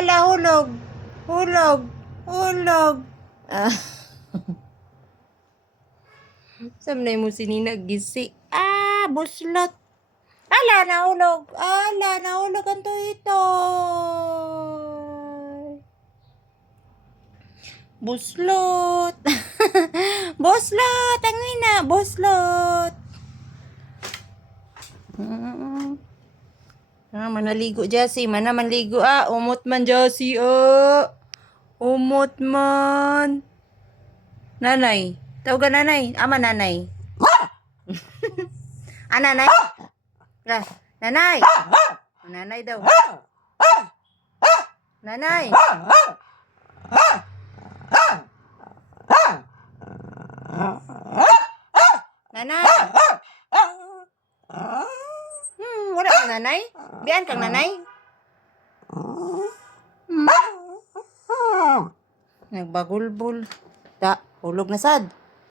Ala, hulog. Hulog. Hulog. Ah. Samnay mo si Nina gisi. Buslot. Ala, nahulog. Ala, nahulog ang ito. Buslot. Buslot. Ang Nina. Buslot. Manaligo Jassy. Mana manligo umot man Jassy umot man. Nanay. Tawagan nanay. Ama nanay. Nanay. Nanay. Nanay daw. Nanay. Nanay. Wala kang nanay? Biyan kang nanay? Nagbagulbul. Hulog na sad.